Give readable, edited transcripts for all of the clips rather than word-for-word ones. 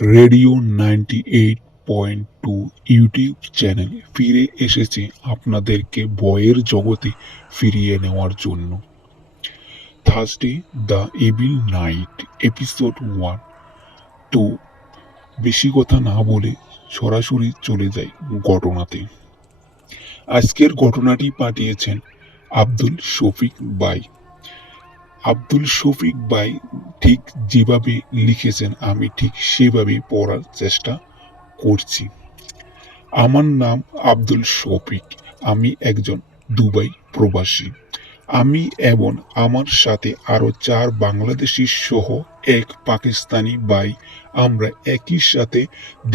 Radio 98.2 YouTube চ্যানেলে ফিরে এসেছে আপনাদেরকে বইয়ের জগতে ফিরিয়ে নেওয়ার জন্য। Thursday the evil night episode 1। তো বেশি কথা না বলে সরাসরি চলে যাই ঘটনাতে। আজকের ঘটনাটি পাঠিয়েছেন আব্দুল শফিক ভাই। আব্দুল শফিক ভাই ঠিক যেভাবে লিখেছেন আমি ঠিক সেভাবেই পড়ার চেষ্টা করছি। আমার নাম আব্দুল শফিক। আমি একজন দুবাই প্রবাসী। আমি এবং আমার সাথে আরো 4 বাংলাদেশি সহ এক পাকিস্তানি ভাই আমরা একই সাথে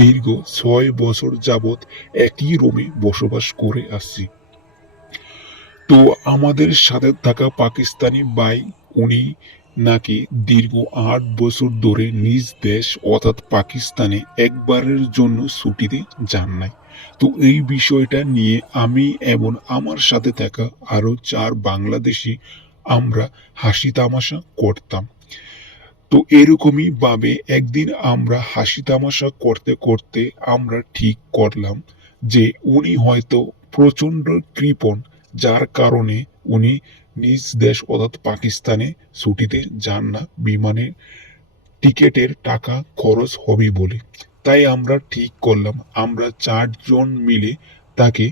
দীর্ঘ 6 বছর যাবৎ একই রুমে বসবাস করে আসছি। তো আমাদের সাথে থাকা পাকিস্তানি ভাই উনি নাকি দীর্ঘ 8 বছর ধরে নিজ দেশ অর্থাৎ পাকিস্তানে একবারের জন্য ছুটিতে যান নাই। তো এই বিষয়টা নিয়ে আমি এবং আমার সাথে থাকা আরো 4 বাংলাদেশি আমরা হাসি তামাশা করতাম। তো এরকমই ভাবে একদিন আমরা হাসি তামাশা করতে করতে আমরা ঠিক করলাম যে উনি হয়তো প্রচন্ড কৃপণ, যার কারণে উনি নিজ দেশ অর্থাৎ পাকিস্তানে ছুটিতে যান না, বিমানের টিকেটের টাকা খরচ হবে বলে। তাই আমরা ঠিক করলাম আমরা 4 জন মিলে তাকে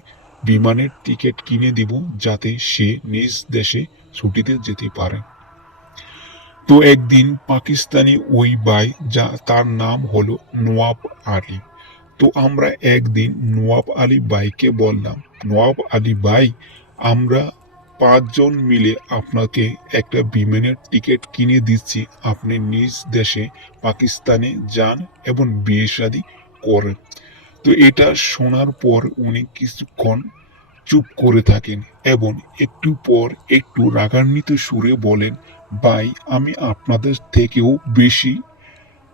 বিমানের টিকিট কিনে দিব যাতে সে নিজ দেশে ছুটিতে যেতে পারে। তো একদিন পাকিস্তানি ওই ভাই, যা তার নাম হলো নওয়াব আলী। তো আমরা একদিন নওয়াব আলী ভাইকে বললাম, নওয়াব আলী ভাই, আমরা 5 জন মিলে আপনাকে একটা বিমানের টিকিট কিনে দিচ্ছি, আপনি নিজ দেশে পাকিস্তানে যান এবং বিয়ে শাদী করেন। তো এটা শোনার পর উনি কিছুক্ষণ চুপ করে থাকেন এবং একটু পর একটু রাগান্বিত সুরে বলেন, ভাই, আমি আপনাদের থেকেও বেশি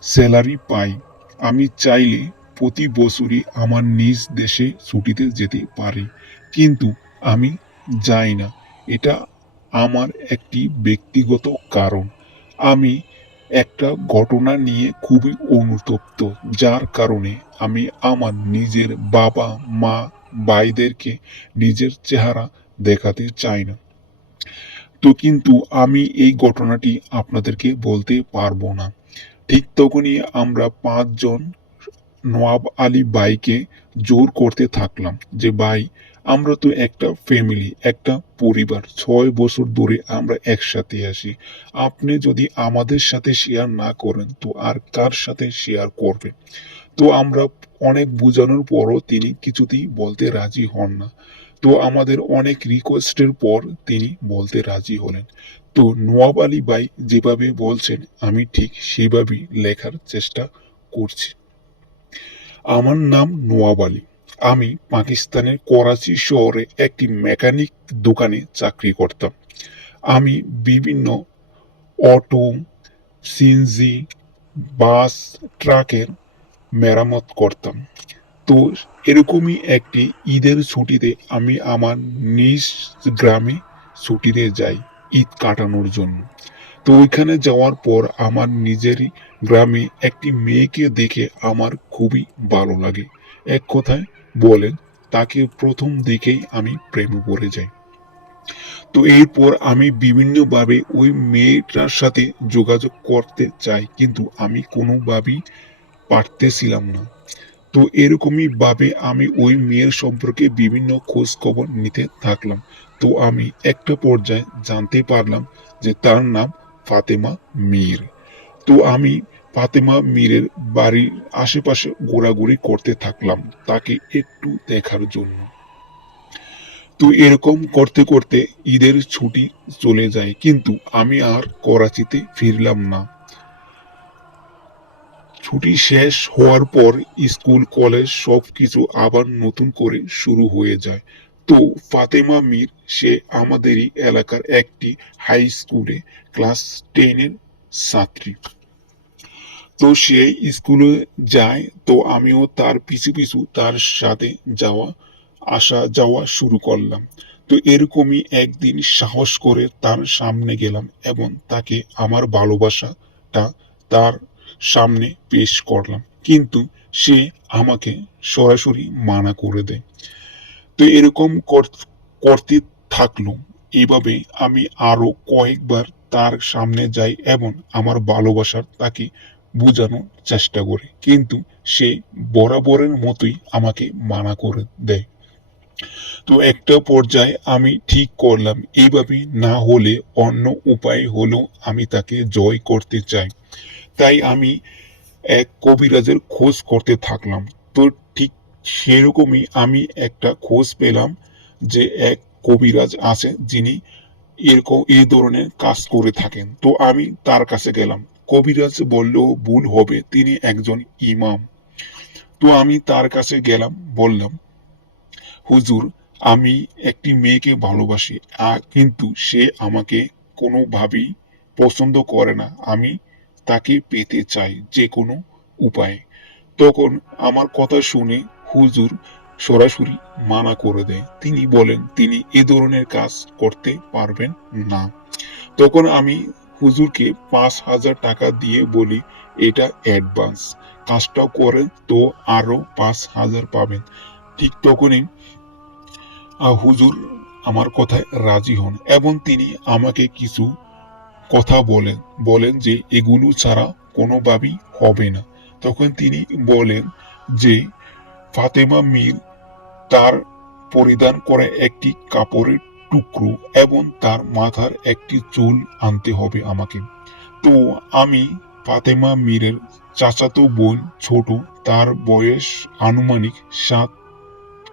স্যালারি পাই। আমি চাইলে প্রতি বছরই আমার নিজ দেশে ছুটিতে যেতে পারি, কিন্তু আমি যাই না। এটা আমার একটি ব্যক্তিগত কারণ। আমি একটা ঘটনা নিয়ে খুবই অনুতপ্ত, যার কারণে আমি আমার নিজের বাবা মা ভাইদেরকে নিজের চেহারা দেখাতে চাই না। তো কিন্তু আমি এই ঘটনাটি আপনাদেরকে বলতে পারবো না। ঠিক তখনই আমরা 5 জন নওয়াব আলী ভাইকে জোর করতে থাকলাম যে, ভাই, আমরা তো একটা ফ্যামিলি, একটা পরিবার, 6 বছর ধরে আমরা একসাথে আছি। আপনি যদি আমাদের সাথে শেয়ার না করেন তো আর কার সাথে শেয়ার করবেন? তো আমরা অনেক বোঝানোর পরও তিনি কিছুতেই বলতে রাজি হন না। তো আমাদের অনেক রিকোয়েস্টের পর তিনি বলতে রাজি হলেন। তো নওয়াব আলী ভাই যেভাবে বলছেন আমি ঠিক সেভাবেই লেখার চেষ্টা করছি। আমার নাম নওয়াব আলী। আমি পাকিস্তানের করাচি শহরে একটি মেকানিক দোকানে চাকরি করতাম। আমি বিভিন্ন অটো, সিএনজি, বাস, ট্রাকের মেরামত করতাম। তো এরকমই একটি ঈদের ছুটিতে আমি আমার নিজ গ্রামে ছুটিতে যাই ঈদ কাটানোর জন্য। তো ওইখানে যাওয়ার পর আমার নিজেরই গ্রামে একটি মেয়েকে দেখে আমার খুবই ভালো লাগে। এক কথায় বলেন, তাকে প্রথম দেখেই আমি প্রেমে পড়ে যাই। তো এরপর আমি বিভিন্নভাবে ওই মেয়েটার সাথে যোগাযোগ করতে চাই, কিন্তু আমি কোনোভাবেই পারতেছিলাম না। তো এরকমই ভাবে আমি ওই মেয়ের সম্পর্কে বিভিন্ন খোঁজ খবর নিতে থাকলাম। তো আমি একটা পর্যায়ে জানতে পারলাম যে তার নাম ফাতেমা মীর। তো আমি ফাতেমা মীরের বাড়ির আশেপাশে ঘোরাঘুরি করতে থাকলাম তাকে একটু দেখার জন্য। তো এরকম করতে করতে ঈদের ছুটি চলে যায়, কিন্তু আমি আর করাচিতে ফিরলাম না। ছুটি শেষ হওয়ার পর স্কুল কলেজ সবকিছু আবার নতুন করে শুরু হয়ে যায়। তো ফাতেমা মীর, সে আমাদেরই এলাকার একটি হাই স্কুলে ক্লাস 10 এর ছাত্রী। তো সে স্কুলে যায়, তো আমিও তার পিছু পিছু তার সাথে যাওয়া আসা যাওয়া শুরু করলাম। তো এরকমই একদিন সাহস করে তার সামনে গেলাম এবং তাকে আমার ভালোবাসাটা তার সামনে পেশ করলাম। কিন্তু সে আমাকে সরাসরি মানা করে দেয়। তো এরকম করতে থাকলো। এভাবে আমি আরো কয়েকবার তার সামনে যাই এবং আমার ভালোবাসার তাকে বোঝানোর চেষ্টা করি, কিন্তু সে বরাবরের মতোই আমাকে মানা করে দেয়। তো একটা পর্যায়ে আমি ঠিক করলাম এইভাবে না হলে অন্য উপায় হলো আমি তাকে জয় করতে চাই। তাই আমি এক কবিরাজের খোঁজ করতে থাকলাম। তো ঠিক সেরকমই আমি একটা খোঁজ পেলাম যে এক কবিরাজ আছে যিনি এরকম এই ধরনের কাজ করে থাকেন। তো আমি তার কাছে গেলাম। কবিরাজ বললেও ভুল হবে, তিনি একজন ইমাম। তো আমি তার কাছে গেলাম, বললাম, হুজুর, আমি একটি মেয়েকে ভালোবাসি, কিন্তু সে আমাকে কোনোভাবেই পছন্দ করে না। আমি তাকে পেতে চাই যে কোনো উপায়ে। তখন আমার কথা শুনে হুজুর সরাসরি মানা করে দেয়। তিনি বলেন তিনি এ ধরনের কাজ করতে পারবেন না। তখন আমি হুজুরকে 5,000 টাকা দিয়ে বলি, এটা অ্যাডভান্স, কাজটা করেন তো আরো 5,000 পাবেন। ঠিক তখনই হুজুর আমার কথায় রাজি হন এবং তিনি আমাকে কিছু কথা বলেন। বলেন যে এগুলো ছাড়া কোনোভাবেই হবে না। তখন তিনি বলেন যে ফাতেমা মীর তার পরিধান করে একটি কাপড়ের টুকরো এবং তার মাথার একটি চুল আনতে হবে আমাকে। তো আমি ফাতেমা মীরের চাচাতো বোন ছোট, তার বয়স আনুমানিক 7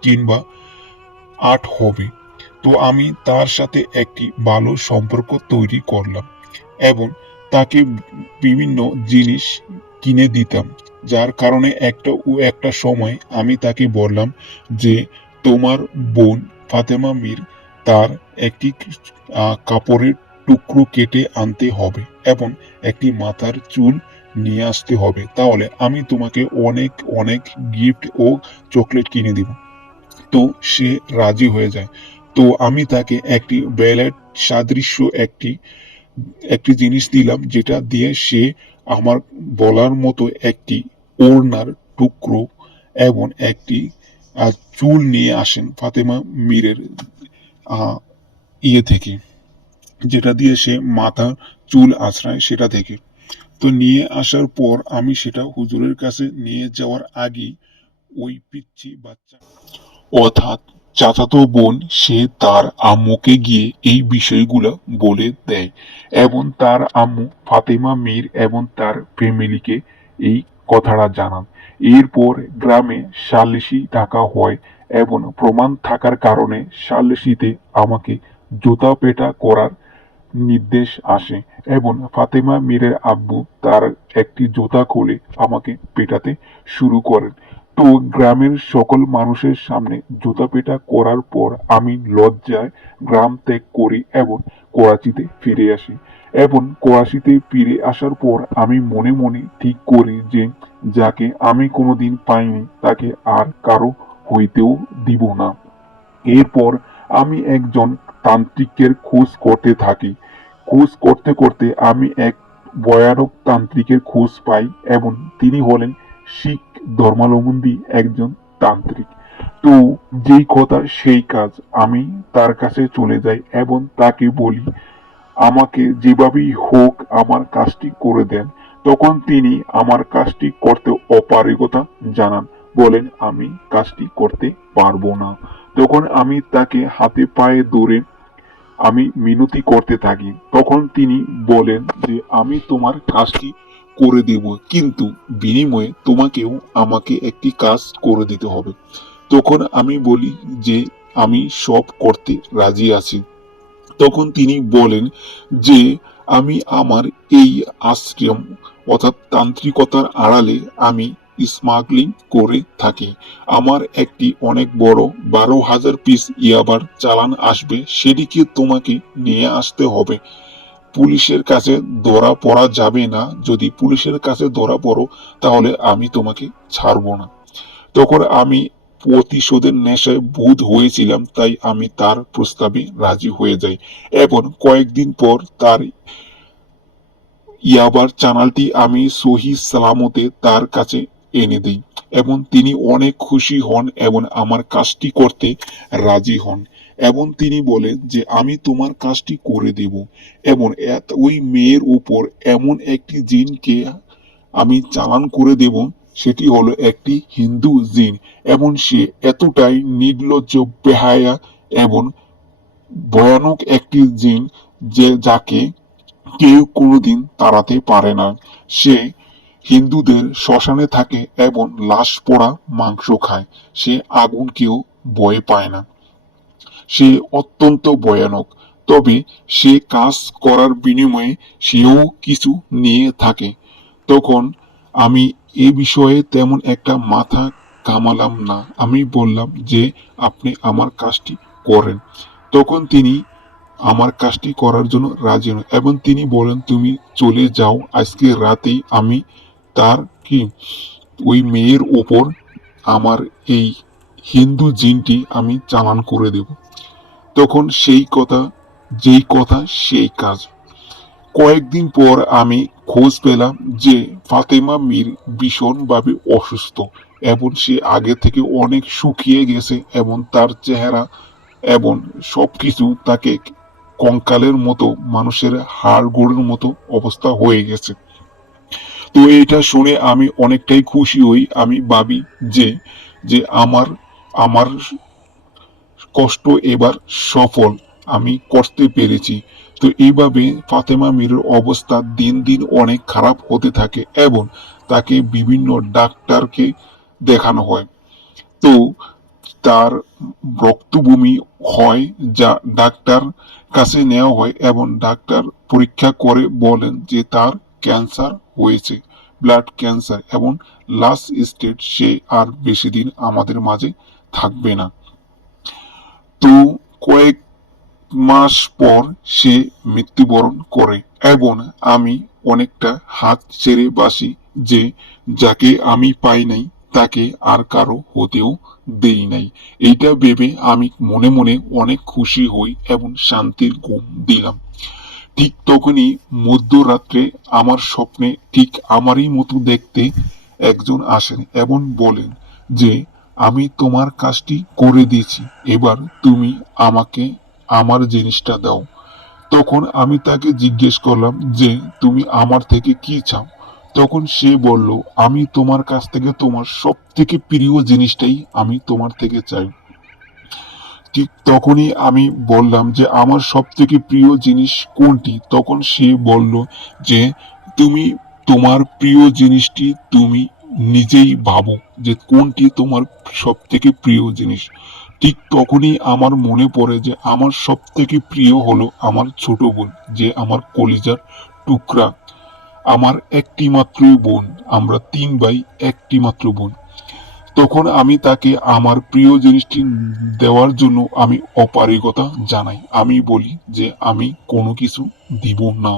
কিংবা 8 হবে। তো আমি তার সাথে একটি ভালো সম্পর্ক তৈরি করলাম এবং তাকে বিভিন্ন জিনিস কিনে দিতাম, যার কারণে একটা সময় আমি তাকে বললাম যে তোমার বোন ফাতেমা মীর তার একটি কাপড়ের টুকরো কেটে আনতে হবে এবং একটি মাথার চুল নিয়ে আসতে হবে, তাহলে আমি তোমাকে অনেক অনেক গিফট ও চকলেট কিনে দিব। তো সে রাজি হয়ে যায়। তো আমি তাকে একটি ব্যালেট সাদৃশ্য একটি একটি জিনিস দিলাম, যেটা দিয়ে সে আমার বলার মতো একটি ওড়নার টুকরো এবং একটি চুল নিয়ে আসেন ফাতেমা মীরের আহ, ইয়ে থেকে, যেটা দিয়ে সে মাথা চুল আঁচড়ায় সেটা থেকে। তো নিয়ে আসার পর আমি সেটা হুজুরের কাছে নিয়ে যাওয়ার আগেই ওই পিচ্চি বাচ্চা অর্থাৎ চাচাতো বোন সে তার আম্মুকে গিয়ে এই বিষয়গুলো বলে দেয় এবং তার আম্মু ফাতেমা মীর এবং তার ফ্যামিলিকে এই কথাটা জানান। এরপর গ্রামে সালিশি ডাকা হয় এবং প্রমাণ থাকার কারণে সালিশিতে আমাকে জুতা পেটা করার নির্দেশ আসে এবং ফাতেমা মীরের আব্বু তার একটি জুতা খুলে আমাকে পেটাতে শুরু করেন। তো গ্রামের সকল মানুষের সামনে জুতা পেটা করার পর আমি লজ্জায় গ্রাম ত্যাগ করি এবং করাচিতে ফিরে আসি। এবং করাচিতে ফিরে আসার পর আমি মনে মনে ঠিক করি যে যাকে আমি কোনোদিন পাইনি তাকে আর কারো হইতেও দিব না। এরপর আমি একজন তান্ত্রিকের খোঁজ করতে থাকি। খোঁজ করতে করতে আমি এক ভয়ানক তান্ত্রিকের খোঁজ পাই এবং তিনি হলেন শিখ ধর্মাবলম্বী একজন তান্ত্রিক। তো যেই কথা সেই কাজ, আমি তার কাছে চলে যাই এবং তাকে বলি আমাকে যেভাবেই হোক আমার কাজটি করে দেন। তখন তিনি আমার কাজটি করতে অপারগতা জানান, বলেন আমি কাজটি করতে পারবো না। তখন আমি তাকে হাতে পায়ে ধরে আমি মিনতি করতে থাকি। তখন তিনি বলেন যে আমি তোমার কাজটি করে দেব, কিন্তু বিনিময়ে তোমাকেও আমাকে একটি কাজ করে দিতে হবে। তখন আমি বলি যে আমি সব করতে রাজি আছি। তখন তিনি বলেন যে আমি আমার এই আশ্রম অর্থাৎ তান্ত্রিকতার আড়ালে আমি স্মাগলিং করে থাকি। আমার একটি অনেক বড় 12,000 পিস ইয়াবার চালান আসবে, সেটিকে তোমাকে নিয়ে আসতে হবে। পুলিশের কাছে ধরা পড়া যাবে না, যদি পুলিশের কাছে ধরা পড়ো তাহলে আমি তোমাকে ছাড়বো না। তখন আমি প্রতিশোধের নেশায় বুঁদ হয়েছিলাম, তাই আমি তার প্রস্তাবে রাজি হয়ে যাই এবং কয়েকদিন পর তার ইয়াবার চ্যানেলটি আমি সহি সালামতে তার কাছে এনে দেই এবং তিনি অনেক খুশি হন এবং আমার কাজটি করতে রাজি হন এবং তিনি বলেন যে আমি তোমার কাজটি করে দেব এবং ওই মেয়ের উপর এমন একটি জিনকে আমি চালান করে দেব, সেটি হলো একটি হিন্দু জিন এবং সে এতটাই নির্লজ্জ, বেহায়া এবং ভয়ানক একটি জিন যে যাকে কেউ কোনোদিন তাড়াতে পারে না। সে হিন্দুদের শ্মশানে থাকে এবং লাশ পোড়া মাংস খায়। সে আগুনকেও ভয় পায় না। সে অত্যন্ত ভয়ানক। তবে সে কাজ করার বিনিময়ে সেও কিছু নিয়ে থাকে। তখন আমি এ বিষয়ে তেমন একটা মাথা ঘামালাম না। আমি বললাম যে আপনি আমার কাজটি করেন। তখন তিনি আমার কাজটি করার জন্য রাজি হন এবং তিনি বলেন তুমি চলে যাও, আজকে রাতেই আমি তার কি ওই মেয়ের ওপর আমার এই হিন্দু জিনটি আমি চালান করে দেব। তখন যেই কথা সেই কাজ। কয়েকদিন পর আমি খোঁজ পেলাম যে ফাতেমা মীর ভীষণভাবে অসুস্থ এবং সে আগে থেকে অনেক শুকিয়ে গেছে এবং তার চেহারা এবং সবকিছু তাকে কঙ্কালের মতো, মানুষের হাড় গোড়ের মতো অবস্থা হয়ে গেছে। তো এটা শুনে আমি অনেকটাই খুশি হই। আমি ভাবি যে যে আমার আমার কষ্ট এবার সফল, আমি করতে পেরেছি। তো এইভাবে ফাতেমা মীরের অবস্থা দিন দিন অনেক খারাপ হতে থাকে এবং তাকে বিভিন্ন ডাক্তারকে দেখানো হয়। তো তার রক্তবমি হয়, যা ডাক্তার কাছে নেওয়া হয় এবং ডাক্তার পরীক্ষা করে বলেন যে তার ক্যান্সার হয়েছে, ব্লাড ক্যান্সার, এবং লাস্ট স্টেজ সে আর বেশি দিন আমাদের মাঝে থাকবে না। তো কয়েক মাস পর সে মৃত্যুবরণ করে এবং আমি অনেকটা হাত ছেড়ে বাসি যে যাকে আমি পাই নাই তাকে আর কারো হতেও দেই নাই। এইটা ভেবে আমি মনে মনে অনেক খুশি হই এবং শান্তির ঘুম দিলাম। ঠিক তখনই মধ্যরাত্রে আমার স্বপ্নে ঠিক আমারই মতো দেখতে একজন আসেন এবং বলেন যে আমি তোমার কাজটি করে দিয়েছি, এবার তুমি আমাকে আমার জিনিসটা দাও। তখন আমি তাকে জিজ্ঞেস করলাম যে তুমি আমার থেকে কি চাও। তখন সে বলল আমি তোমার কাছ থেকে তোমার সব থেকে প্রিয় জিনিসটাই আমি তোমার থেকে চাই। ঠিক তখনই আমি বললাম যে আমার সব থেকে প্রিয় জিনিস কোনটি। তখন সে বলল যে তুমি তোমার প্রিয় জিনিসটি তুমি নিজেই ভাবো যে কোনটি তোমার সব থেকে প্রিয় জিনিস। ঠিক তখনই আমার মনে পড়ে যে আমার সব থেকে প্রিয় হলো আমার ছোট বোন, যে আমার কলিজার টুকরা, আমার একটি মাত্র বোন। আমরা 3 ভাই, একটি মাত্র বোন। তখন আমি তাকে আমার প্রিয় জিনিসটি দেওয়ার জন্য আমি অপারগতা জানাই। আমি বলি যে আমি কোনো কিছু দিব না।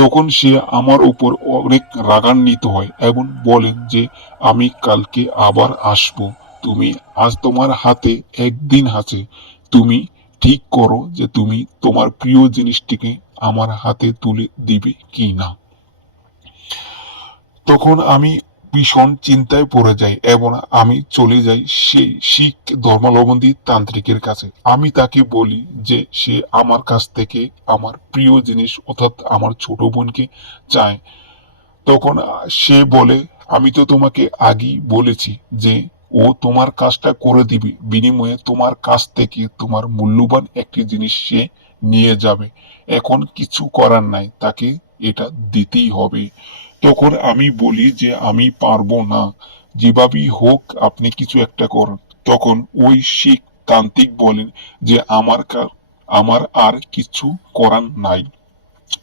তখন সে আমার উপর অনেক রাগান্বিত হয় এবং বলেন যে আমি কালকে আবার আসব। তুমি আজ তোমার হাতে একদিন আছে, তুমি ঠিক করো যে তুমি তোমার প্রিয় জিনিসটিকে আমার হাতে তুলে দিবে কি না। তখন আমি ভীষণ চিন্তায় পড়ে যাই এবং আমি চলে যাই সেই শিখ ধর্মাবলম্বী তান্ত্রিকের কাছে। আমি তাকে বলি যে সে আমার কাছ থেকে আমার প্রিয় জিনিস অর্থাৎ আমার ছোট বোনকে চায়। তখন সে বলে আমি তো তোমাকে আগেই বলেছি যে ও তোমার কাজটা করে দিবে, বিনিময়ে তোমার কাছ থেকে তোমার মূল্যবান একটি জিনিস সে নিয়ে যাবে। এখন কিছু করার নাই, তাকে এটা দিতেই হবে। তখন আমি বলি যে আমি পারবো না, যেভাবেই হোক আপনি কিছু একটা করুন। তখন ওই শিখ তান্ত্রিক বলেন যে আমার আর কিছু করার নাই,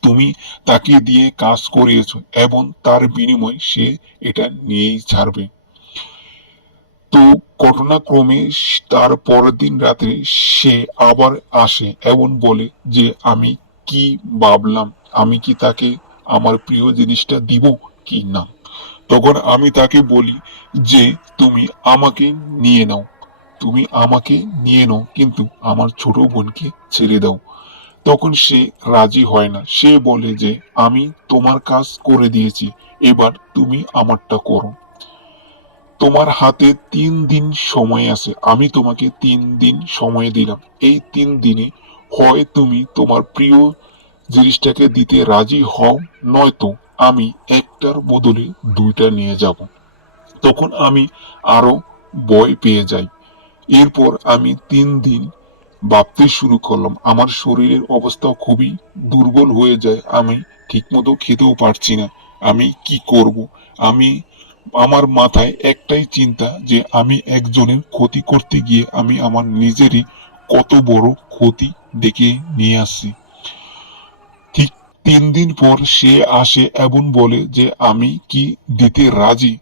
তুমি তাকে দিয়ে কাজ করিয়েছো এবং তার বিনিময়ে সে এটা নিয়েই ছাড়বে। তো ঘটনাক্রমে তার পরের দিন রাতে সে আবার আসে এবং বলে যে আমি কি ভাবলাম, আমি কি তাকে আমার প্রিয় জিনিসটা দিব কি না। তখন আমি তাকে বলি যে তুমি আমাকে নিয়ে নাও, তুমি আমাকে নিয়ে নাও, কিন্তু আমার ছোট বোনকে ছেড়ে দাও। তখন সে রাজি হয় না। সে বলে যে আমি তোমার কাজ করে দিয়েছি, এবার তুমি আমারটা করো। তোমার হাতে 3 দিন সময় আছে, আমি তোমাকে 3 দিন সময় দিলাম। এই 3 দিনে হয় তুমি তোমার প্রিয় জিনিসটাকে দিতে রাজি হও, নয়তো আমি একটার বদলে দুইটা নিয়ে যাব। তখন আমি আরো ভয় পেয়ে যাই। এরপর আমি 3 দিন ভাবতে শুরু করলাম। আমার শরীরের অবস্থা খুবই দুর্বল হয়ে যায়, আমি ঠিকমতো খেতেও পারছি না। আমি কি করব? আমি আমার মাথায় একটাই চিন্তা যে আমি একজনের ক্ষতি করতে গিয়ে আমি আমার নিজেরই কত বড় ক্ষতি ডেকে নিয়ে আসছি। ঠিক 3 দিন পর সে আসে এবং বলে যে আমি কি দিতে রাজি।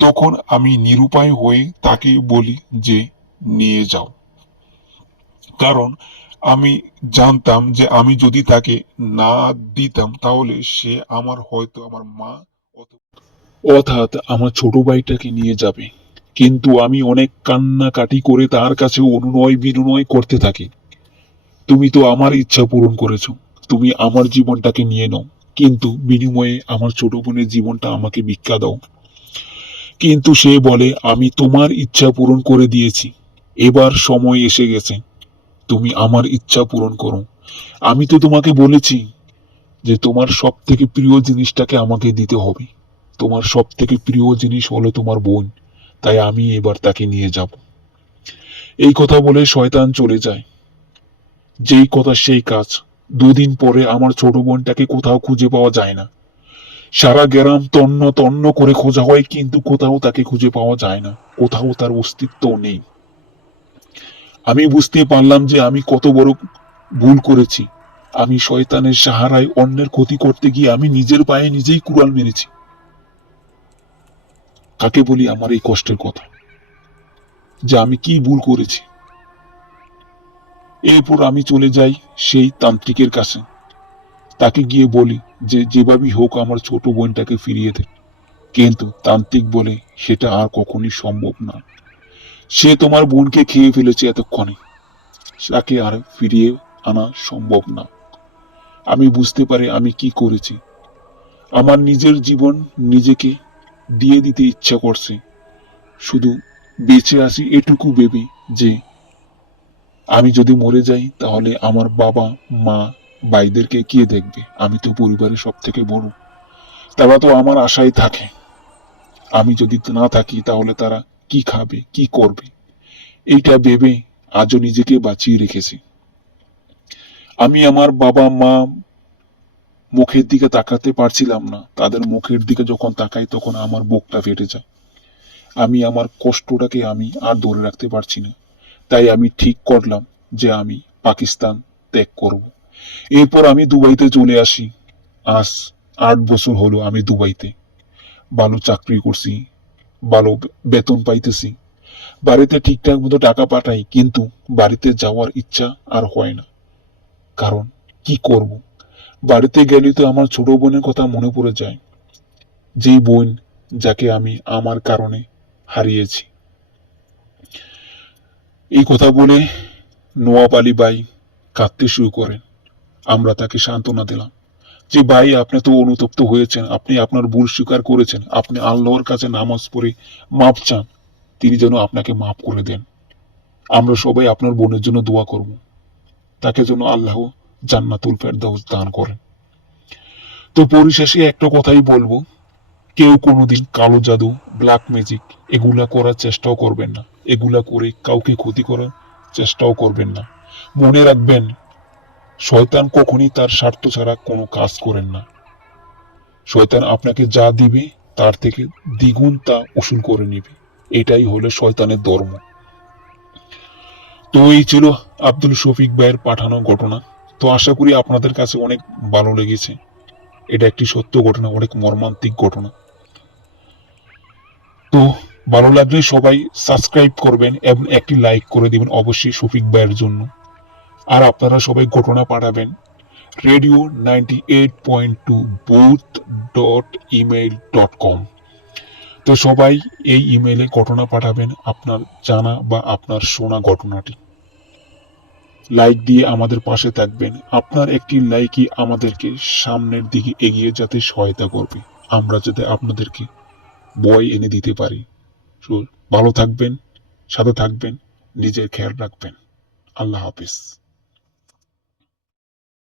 তখন আমি নিরুপায় হয়ে তাকে বলি যে নিয়ে যাও। কারণ আমি জানতাম যে আমি যদি তাকে না দিতাম তাহলে সে আমার হয়তো আমার মা অর্থাৎ আমার ছোট ভাইটাকে নিয়ে যাবে। কিন্তু আমি অনেক কান্নাকাটি করে তার কাছে অনুনয় বিনয় করতে থাকি। তুমি তো আমার ইচ্ছা পূরণ করেছো, তুমি আমার জীবনটাকে নিয়ে নাও, কিন্তু বিনিময়ে আমার ছোট বোনের জীবনটা আমাকে ভিক্ষা দাও। কিন্তু সে বলে আমি তোমার ইচ্ছা পূরণ করে দিয়েছি, এবার সময় এসে গেছে তুমি আমার ইচ্ছা পূরণ করো। আমি তো তোমাকে বলেছি যে তোমার সব থেকে প্রিয় জিনিসটাকে আমাকে দিতে হবে। তোমার সব থেকে প্রিয় জিনিস হলো তোমার বোন, তাই আমি এবার তাকে নিয়ে যাব। এই কথা বলে শয়তান চলে যায়। যেই কথা সেই কাজ। 2 দিন পরে আমার ছোট বোনটাকে কোথাও খুঁজে পাওয়া যায় না। সারা গ্রাম তন্ন তন্ন করে খোঁজা হয়, কিন্তু কোথাও তাকে খুঁজে পাওয়া যায় না, কোথাও তার অস্তিত্ব নেই। আমি বুঝতে পারলাম যে আমি কত বড় ভুল করেছি। আমি শয়তানের সাহারায় অন্যের ক্ষতি করতে গিয়ে আমি নিজের পায়ে নিজেই কুড়াল মেরেছি। কাকে বলি আমার এই কষ্টের কথা, যে আমি কি ভুল করেছি। এরপর আমি চলে যাই সেই তান্ত্রিকের কাছে। তাকে গিয়ে বলি যে যেভাবেই হোক আমার ছোট বোনটাকে ফিরিয়ে দে। কিন্তু তান্ত্রিক বলে সেটা আর কখনই সম্ভব না। সে তোমার বোনকে খেয়ে ফেলেছে এতক্ষণে, তাকে আর ফিরিয়ে আনা সম্ভব না। আমি বুঝতে পারি আমি কি করেছি। আমার নিজের জীবন নিজেকে দিয়ে দিতে ইচ্ছা করছে, শুধু বেঁচে আছি এটুকু ভেবে যে আমি যদি মরে যাই তাহলে আমার বাবা মা ভাইদেরকে কে দেখবে। আমি তো পরিবারের সব থেকে বড়, তারা তো আমার আশায় থাকে। আমি যদি না থাকি তাহলে তারা কি খাবে কি করবে, এইটা ভেবে আজও নিজেকে বাঁচিয়ে রেখেছি। আমি আমার বাবা মা মুখের দিকে তাকাতে পারছিলাম না, তাদের মুখের দিকে যখন তাকাই তখন আমার বুকটা ফেটে যায়। আমি আমার কষ্টটাকে আমি আর ধরে রাখতে পারছি না। তাই আমি ঠিক করলাম যে আমি পাকিস্তান ত্যাগ করব। এরপর আমি দুবাইতে চলে আসি। আজ 8 বছর হলো আমি দুবাইতে। ভালো চাকরি করছি, ভালো বেতন পাইতেছি, বাড়িতে ঠিকঠাক মতো টাকা পাঠাই, কিন্তু বাড়িতে যাওয়ার ইচ্ছা আর হয় না। কারণ কি করব, বাড়িতে গেলে তো আমার ছোট বোনের কথা মনে পড়ে যায়, যেই বোন যাকে আমি আমার কারণে হারিয়েছি। এই কথা বলে নওয়াব আলী ভাই কাঁদতে শুরু করেন। আমরা তাকে সান্ত্বনা দিলাম যে ভাই আপনি তো অনুতপ্ত হয়েছেন, আপনি আপনার ভুল স্বীকার করেছেন, আপনি আল্লাহর কাছে নামাজ পড়ে মাপ চান, তিনি যেন আপনাকে মাফ করে দেন। আমরা সবাই আপনার বোনের জন্য দোয়া করব, তাকে যেন আল্লাহ জান্নাতুল ফেরদাউস দান করেন। তো পরিশেষে একটা কথাই বলবো, কেউ কোনোদিন কালো জাদু, ব্ল্যাক ম্যাজিক এগুলা করার চেষ্টাও করবেন না। এগুলা করে কাউকে ক্ষতি করার চেষ্টাও করবেন না। মনে রাখবেন, শয়তান কখনই তার স্বার্থ ছাড়া কোনো কাজ করেন না। শয়তান আপনাকে যা দিবে তার থেকে দ্বিগুণ তা উসুল করে নিবে। এটাই হলো শয়তানের ধর্ম। তো এই ছিল আব্দুল শফিক ভাইয়ের পাঠানো ঘটনা। তো আশা করি আপনাদের কাছে অনেক ভালো লেগেছে। এটা একটি সত্য ঘটনা, অনেক মর্মান্তিক ঘটনা। তো ভালো লাগলে সবাই সাবস্ক্রাইব করবেন এবং একটি লাইক করে দিবেন অবশ্যই শফিক ভাইয়ের জন্য। আর আপনারা সবাই ঘটনা পাঠাবেন radio98.2 booth.email.com। তো সবাই এই ইমেইলে ঘটনা পাঠাবেন, আপনার জানা বা আপনার শোনা ঘটনাটি। লাইক দিয়ে আমাদের পাশে থাকবেন। আপনার একটি লাইকই আমাদেরকে সামনের দিকে এগিয়ে যেতে সহায়তা করবে, আমরা যাতে আপনাদেরকে বই এনে দিতে পারি। তো ভালো থাকবেন, সাথে থাকবেন, নিজের খেয়াল রাখবেন। আল্লাহ হাফিজ।